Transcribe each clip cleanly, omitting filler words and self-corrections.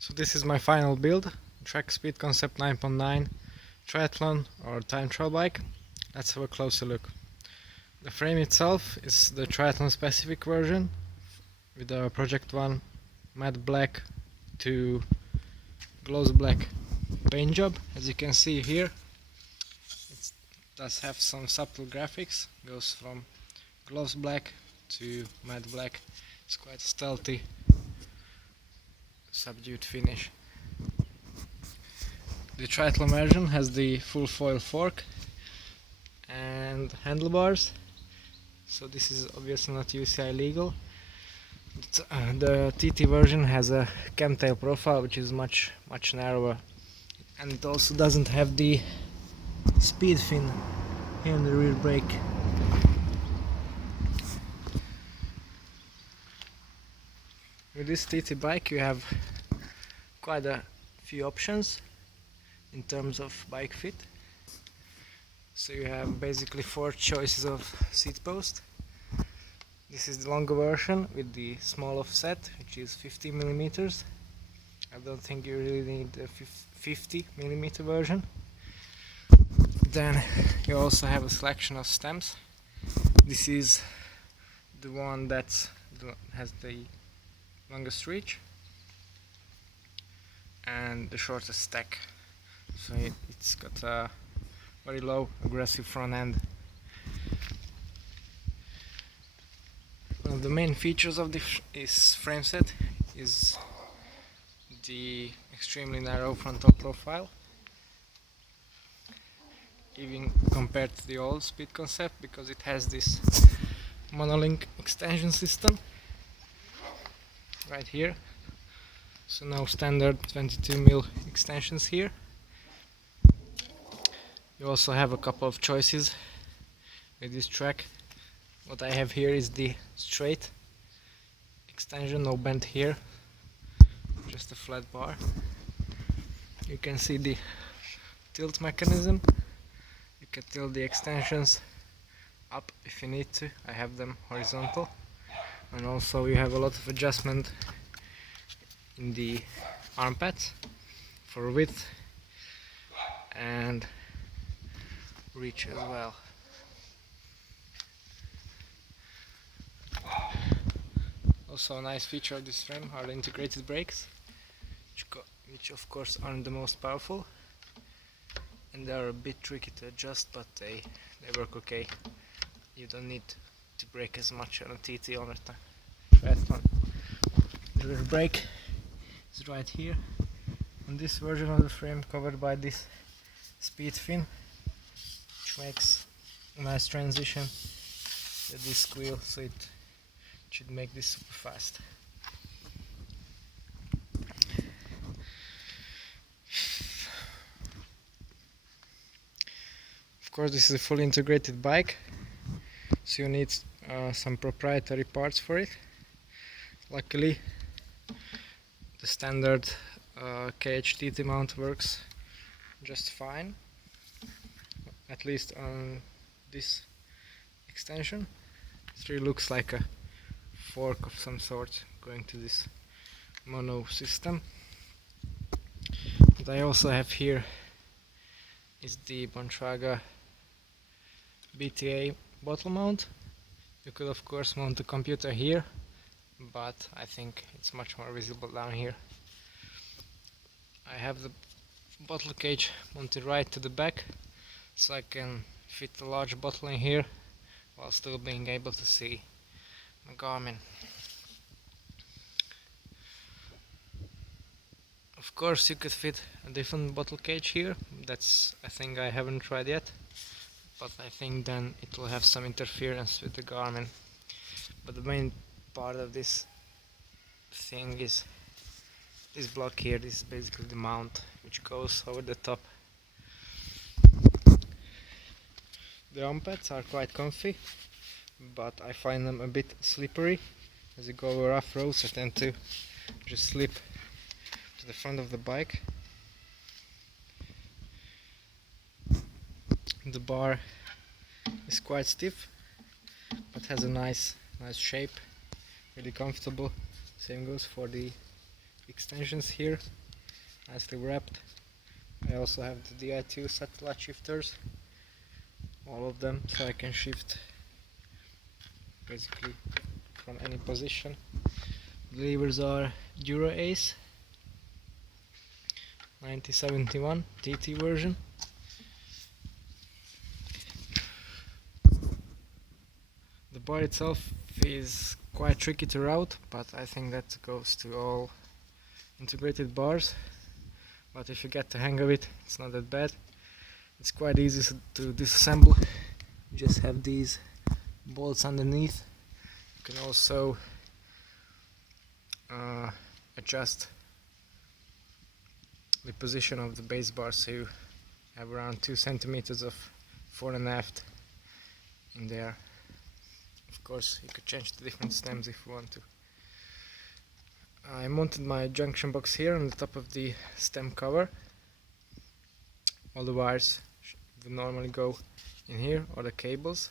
So this is my final build, Track Speed Concept 9.9 triathlon or time trial bike. Let's have a closer look. The frame itself is the triathlon specific version with a Project 1 matte black to gloss black paint job. As you can see here, it does have some subtle graphics, goes from gloss black to matte black. It's quite stealthy, subdued finish. The triathlon version has the full foil fork and handlebars, so this is obviously not UCI legal. The TT version has a camtail profile which is much narrower, and it also doesn't have the speed fin here in the rear brake. With this TT bike you have quite a few options in terms of bike fit. So you have basically 4 choices of seat post. This is the longer version with the small offset, which is 50mm. I don't think you really need a 50mm version. Then you also have a selection of stems. This is the one that has the longest reach and the shortest stack. So it's got a very low aggressive front end. One of the main features of this frame set is the extremely narrow frontal profile, even compared to the old Speed Concept, because it has this monolink extension system right here. So no standard 22mm extensions here. You also have a couple of choices with this track. What I have here is the straight extension, no bend here, just a flat bar. You can see the tilt mechanism. You can tilt the extensions up if you need to. I have them horizontal, and also you have a lot of adjustment in the arm pads for width and reach as well. Also a nice feature of this frame are the integrated brakes, which of course aren't the most powerful, and they are a bit tricky to adjust, but they work okay. You don't need to brake as much on a TT on a triathlon. The rear brake is right here on this version of the frame, covered by this speed fin, which makes a nice transition with this squeal, so it should make this super fast. Of course, this is a fully integrated bike, so you need some proprietary parts for it. Luckily, the standard KHTT mount works just fine, at least on this extension. It really looks like a fork of some sort going to this mono system. What I also have here is the Bontraga BTA bottle mount. You could of course mount the computer here, but I think it's much more visible down here. I have the bottle cage mounted right to the back, so I can fit a large bottle in here while still being able to see my Garmin. Of course you could fit a different bottle cage here. That's a thing I haven't tried yet, but I think then it will have some interference with the Garmin. But the main part of this thing is this block here. This is basically the mount which goes over the top. The arm pads are quite comfy, but I find them a bit slippery. As you go over rough roads, I tend to just slip to the front of the bike. The bar is quite stiff, but has a nice shape, really comfortable. Same goes for the extensions here, nicely wrapped. I also have the DI2 satellite shifters, all of them, so I can shift basically from any position. The levers are Dura Ace 9071 TT version. The bar itself is quite tricky to route, but I think that goes to all integrated bars. But if you get the hang of it, it's not that bad. It's quite easy to disassemble. You just have these bolts underneath. You can also adjust the position of the base bar, so you have around 2 centimeters of fore and aft in there. Of course, you could change the different stems if you want to. I mounted my junction box here on the top of the stem cover. All the wires would normally go in here, or the cables,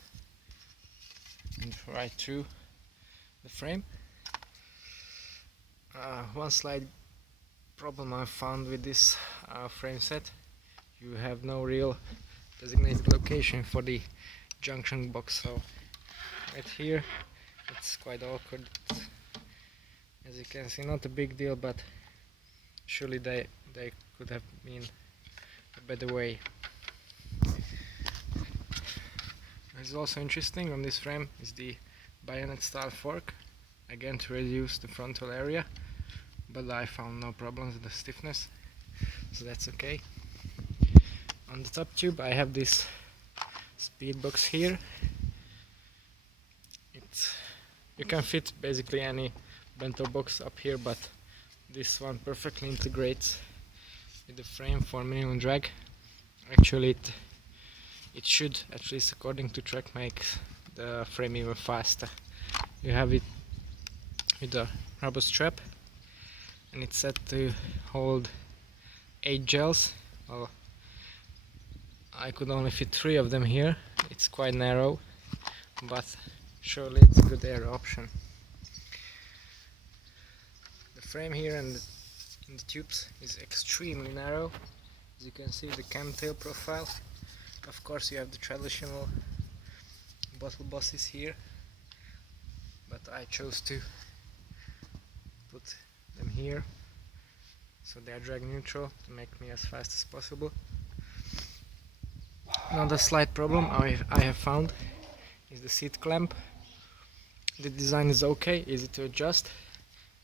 and right through the frame. One slight problem I found with this frame set: you have no real designated location for the junction box, so right here it's quite awkward. As you can see, not a big deal, but surely they could have been a better way. What is also interesting on this frame is the bayonet style fork, again to reduce the frontal area, but I found no problems with the stiffness, so that's okay. On the top tube I have this speed box here. You can fit basically any bento box up here, but this one perfectly integrates with the frame for minimum drag. Actually it should, at least according to track, make the frame even faster. You have it with a rubber strap, and it's set to hold 8 gels. Well, I could only fit 3 of them here. It's quite narrow, but surely it's a good air option. The frame here and in the tubes is extremely narrow. As you can see, the camtail profile. Of course you have the traditional bottle bosses here, but I chose to put them here so they are drag neutral to make me as fast as possible. Another slight problem I have found is the seat clamp. The design is okay, easy to adjust,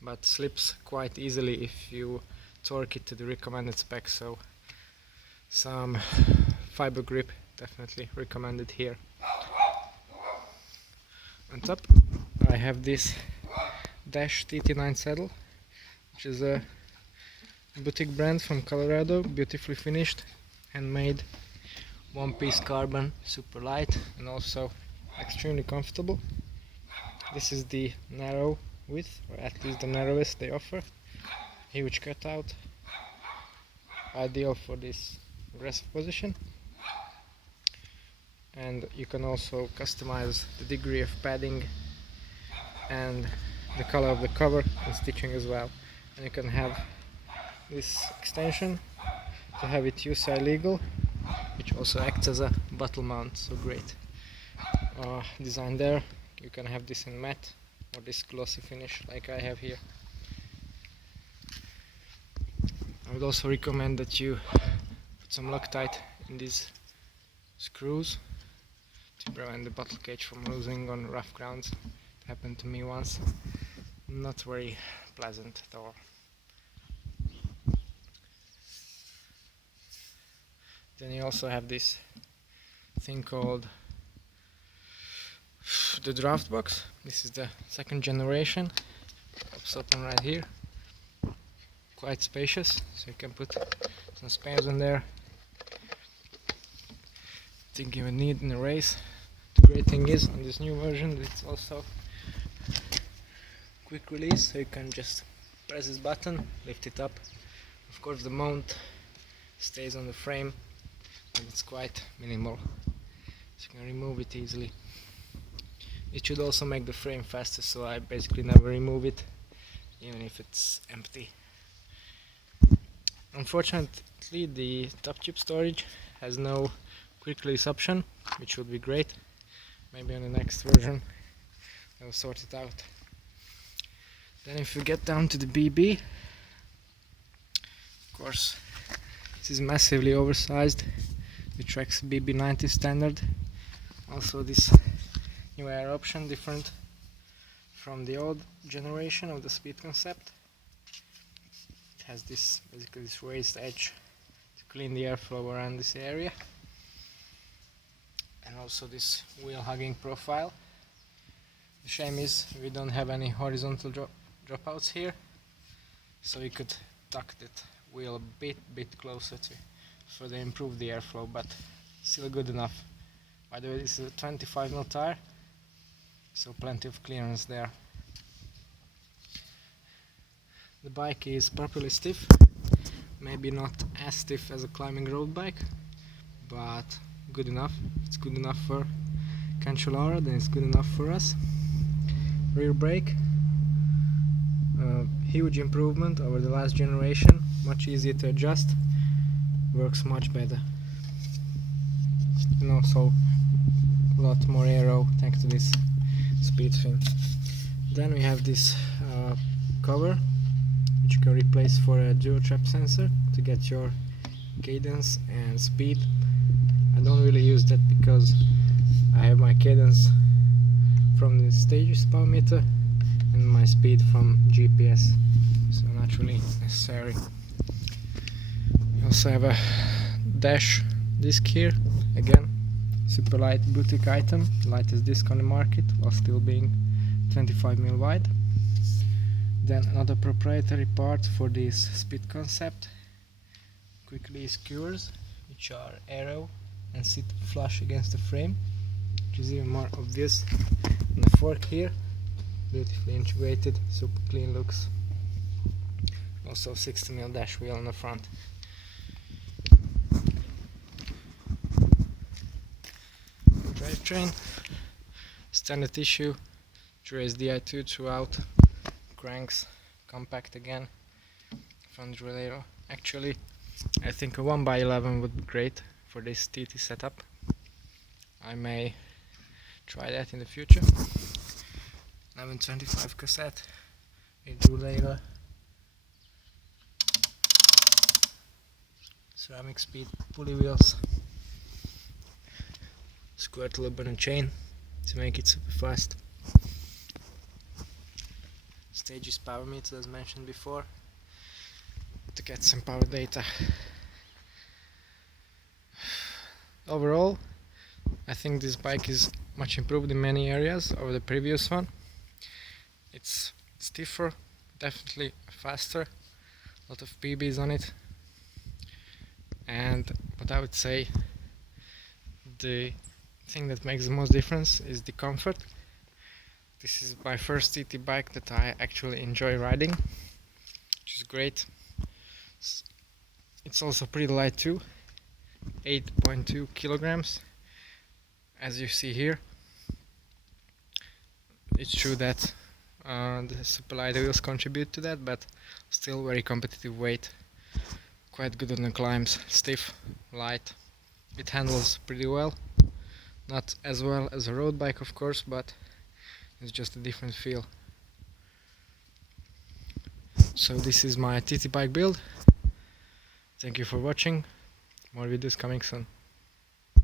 but slips quite easily if you torque it to the recommended spec, so some fiber grip definitely recommended here. On top I have this Dash TT9 saddle, which is a boutique brand from Colorado, beautifully finished, handmade, one-piece carbon, super light and also extremely comfortable. This is the narrow width, or at least the narrowest they offer. Huge cutout, ideal for this aggressive position. And you can also customize the degree of padding and the color of the cover and stitching as well. And you can have this extension to have it UCI legal, which also acts as a bottle mount, so great design there. You can have this in matte or this glossy finish like I have here. I would also recommend that you put some Loctite in these screws to prevent the bottle cage from losing on rough grounds. It happened to me once. Not very pleasant at all. Then you also have this thing called the draft box. This is the second generation. Pops open right here. Quite spacious, so you can put some spares in there. Think you would need in a race. The great thing is on this new version it's also quick release, so you can just press this button, lift it up. Of course the mount stays on the frame and it's quite minimal, so you can remove it easily. It should also make the frame faster, so I basically never remove it, even if it's empty. Unfortunately, the top chip storage has no quick release option, which would be great. Maybe on the next version I'll sort it out. Then if we get down to the BB, of course this is massively oversized. It tracks BB90 standard. Also this new air option, different from the old generation of the speed concept. It has this basically this raised edge to clean the airflow around this area, and also this wheel hugging profile. The shame is we don't have any horizontal dropouts here, so we could tuck that wheel a bit closer to further improve the airflow, but still good enough. By the way, this is a 25mm tire, so plenty of clearance there. The bike is properly stiff, maybe not as stiff as a climbing road bike, but good enough. It's good enough for Cancellara, then it's good enough for us. Rear brake, huge improvement over the last generation, much easier to adjust, works much better, and also a lot more aero thanks to this speed fin. Then we have this cover, which you can replace for a dual trap sensor to get your cadence and speed. I don't really use that because I have my cadence from the stages power meter and my speed from GPS, so not really necessary. We also have a dash disc here, again super light boutique item, lightest disc on the market while still being 25mm wide. Then another proprietary part for this speed concept, quick release skewers, which are aero and sit flush against the frame, which is even more obvious. And the fork here, beautifully integrated, super clean looks. Also 60mm dash wheel on the front. Drivetrain, standard issue, Trace Di2 throughout, cranks, compact again, front relayer. Actually, I think a 1x11 would be great for this TT setup. I may try that in the future. 1125 cassette with relayer, ceramic speed pulley wheels, squirt lube and a chain to make it super fast. Stages power meter as mentioned before to get some power data. Overall, I think this bike is much improved in many areas over the previous one. It's stiffer, definitely faster, a lot of PBs on it, and what I would say the thing that makes the most difference is the comfort. This is my first TT bike that I actually enjoy riding, which is great. It's also pretty light too, 8.2 kilograms, as you see here. It's true that the super light wheels contribute to that, but still very competitive weight, quite good on the climbs, stiff, light. It handles pretty well, not as well as a road bike of course, but it's just a different feel. So this is my TT bike build. Thank you for watching, more videos coming soon.